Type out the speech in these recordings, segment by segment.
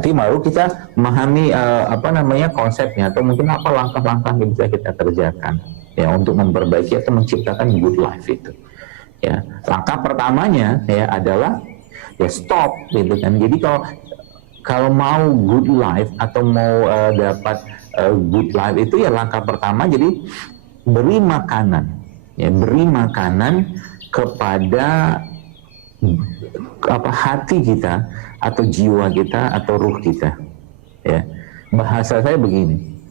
nanti baru kita memahami konsepnya atau mungkin apa langkah-langkah yang bisa kita kerjakan ya untuk memperbaiki atau menciptakan good life itu. Ya, langkah pertamanya ya adalah ya stop gitu kan. Jadi kalau mau good life atau mau dapat good life itu ya langkah pertama jadi beri makanan kepada hati kita atau jiwa kita atau ruh kita ya. Bahasa saya begini,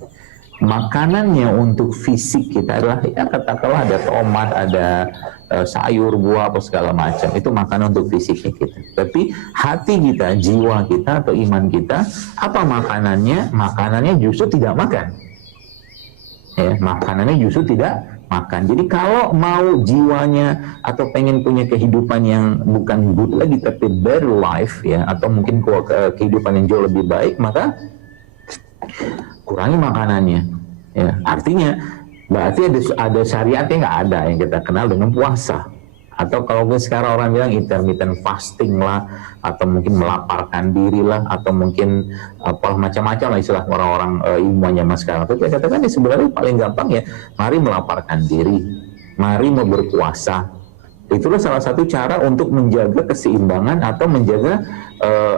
makanannya untuk fisik kita adalah ya katakanlah ada tomat, ada sayur, buah, apa segala macam, itu makanan untuk fisiknya kita. Tapi hati kita, jiwa kita atau iman kita, apa makanannya? Makanannya justru tidak makan ya, makanannya justru tidak makan. Jadi kalau mau jiwanya atau pengen punya kehidupan yang bukan good lagi tapi better life ya, atau mungkin kehidupan yang jauh lebih baik, maka kurangi makanannya ya. Artinya berarti ada syariatnya nggak ada yang kita kenal dengan puasa, atau kalau sekarang orang bilang intermittent fasting lah, atau mungkin melaparkan diri lah, atau mungkin macam-macam lah istilah orang-orang ilmuwan zaman sekarang. Tapi saya katakan sebenarnya paling gampang ya, mari melaparkan diri, mari mau berpuasa. Itulah salah satu cara untuk menjaga keseimbangan atau menjaga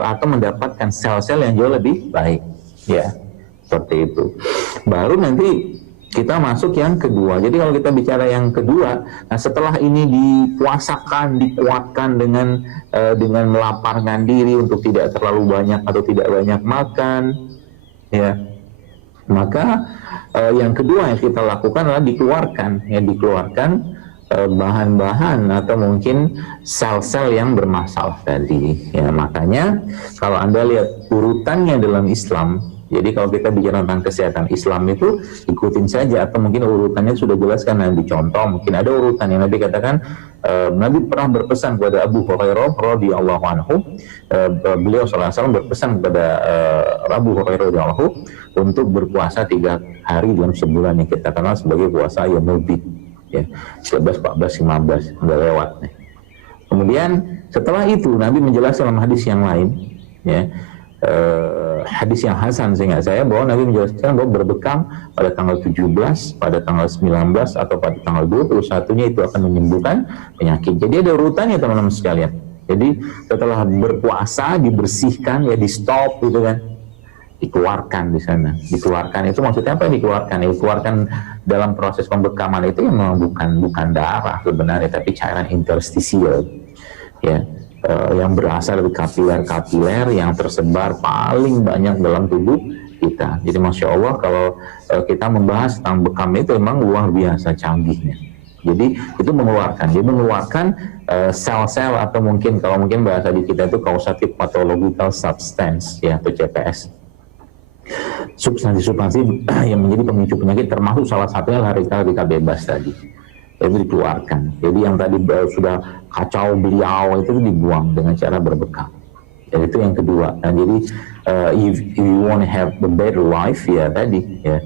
atau mendapatkan sel-sel yang jauh lebih baik ya, seperti itu. Baru nanti kita masuk yang kedua. Jadi kalau kita bicara yang kedua, nah setelah ini dipuasakan, dikuatkan dengan melaparkan diri untuk tidak terlalu banyak atau tidak banyak makan, ya, maka yang kedua yang kita lakukan adalah dikeluarkan bahan-bahan atau mungkin sel-sel yang bermasalah tadi. Ya, makanya kalau Anda lihat urutannya dalam Islam. Jadi kalau kita bicara tentang kesehatan Islam itu ikutin saja, atau mungkin urutannya sudah jelas kan nanti contoh, mungkin ada urutan yang Nabi katakan, Nabi pernah berpesan kepada Abu Hurairah radhiyallahu anhu, beliau SAW berpesan kepada Abu Hurairah radhiyallahu anhu untuk berpuasa 3 hari dalam sebulan yang kita kenal sebagai puasa Yaumul Bid, ya 13, 14, 15 udah lewat nih. Kemudian setelah itu Nabi menjelaskan dalam hadis yang lain, ya. Hadis yang hasan seingat saya, bahwa Nabi menjelaskan bahwa berbekam pada tanggal 17, pada tanggal 19 atau pada tanggal 21-nya itu akan menyembuhkan penyakit. Jadi ada urutannya teman-teman sekalian. Jadi setelah berpuasa dibersihkan ya, di stop gitu kan, dikeluarkan di sana. Dikeluarkan itu maksudnya apa yang dikeluarkan? Ya, dikeluarkan dalam proses pembekaman itu yang memang bukan darah sebenarnya, tapi cairan interstisial ya. Yang berasal dari kapiler-kapiler yang tersebar paling banyak dalam tubuh kita. Jadi Masya Allah kalau kita membahas tentang bekam itu memang luar biasa canggihnya. Jadi itu mengeluarkan sel-sel atau mungkin kalau mungkin bahasa di kita itu causative pathological substance ya, atau CPS. Substansi-substansi yang menjadi pemicu penyakit, termasuk salah satunya radikal bebas tadi. Itu dikeluarkan. Jadi yang tadi sudah kacau beliau itu dibuang dengan cara berbekam. Jadi itu yang kedua. Nah, jadi if you want to have a better life ya tadi ya,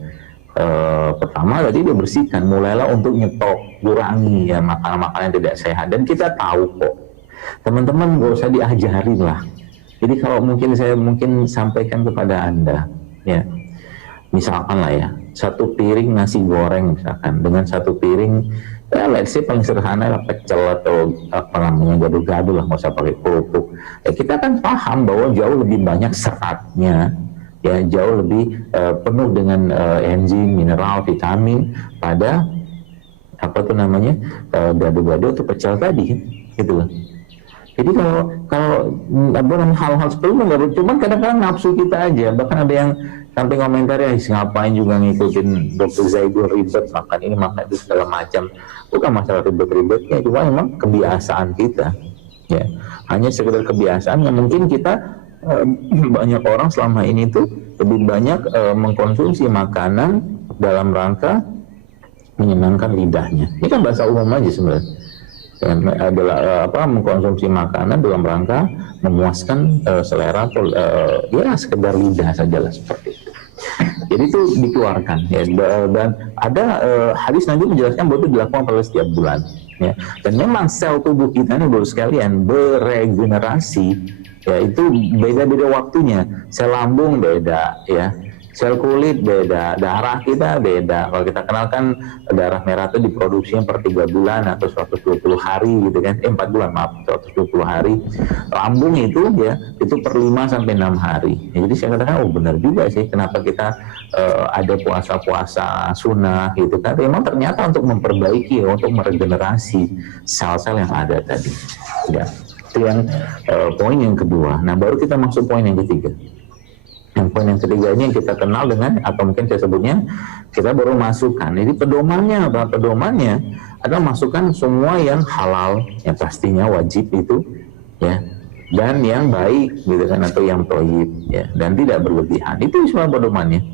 pertama tadi dia bersihkan, mulailah untuk nyetop, kurangi ya makanan-makanan yang tidak sehat. Dan kita tahu kok, teman-teman gak usah diajarin lah. Jadi kalau saya sampaikan kepada Anda ya, misalkan lah ya, 1 piring nasi goreng misalkan dengan 1 piring ya, let's say paling sederhana lah pecel atau apa namanya gado-gado lah, nggak usah pakai kerupuk. Ya, kita kan paham bahwa jauh lebih banyak seratnya, ya jauh lebih penuh dengan enzim, mineral, vitamin pada gado-gado atau pecel tadi, gitu loh. Jadi kalau hal-hal seperti itu nggak, cuman kadang-kadang nafsu kita aja. Bahkan ada yang sampai komentar ya, ngapain juga ngikutin Dr. Zaidul ribet, makan ini makan itu segala macam. Bukan masalah ribet-ribetnya, cuma memang kebiasaan kita ya, hanya sekedar kebiasaan yang mungkin kita banyak orang selama ini tuh lebih banyak mengkonsumsi makanan dalam rangka menyenangkan lidahnya. Ini kan bahasa umum aja sebenarnya, adalah mengkonsumsi makanan dalam rangka memuaskan selera atau ya sekedar lidah sajalah, seperti itu. Jadi itu dikeluarkan ya, dan ada hadis Nabi menjelaskan bahwa itu dilakukan pada setiap bulan ya. Dan memang sel tubuh kita ini baru sekalian beregenerasi Ya itu beda-beda waktunya. Sel lambung beda, ya. Sel kulit beda, darah kita beda. Kalau kita kenal kan darah merah itu diproduksinya per 3 bulan atau 120 hari gitu kan. 4 bulan maaf, 120 hari. Lambung itu ya, itu per 5 sampai 6 hari. Ya, jadi saya katakan, oh benar juga sih kenapa kita ada puasa-puasa sunnah gitu kan. Memang ternyata untuk memperbaiki, untuk meregenerasi sel-sel yang ada tadi. Ya. Itu yang poin yang kedua. Nah, baru kita masuk poin yang ketiga. Yang poin yang ketiga ini yang kita kenal dengan, atau mungkin saya sebutnya, kita baru masukkan. Jadi pedomannya apa? Pedomannya adalah masukkan semua yang halal, yang pastinya wajib itu, ya, dan yang baik, gitu kan, atau yang thayyib, ya, dan tidak berlebihan. Itu semua pedomannya.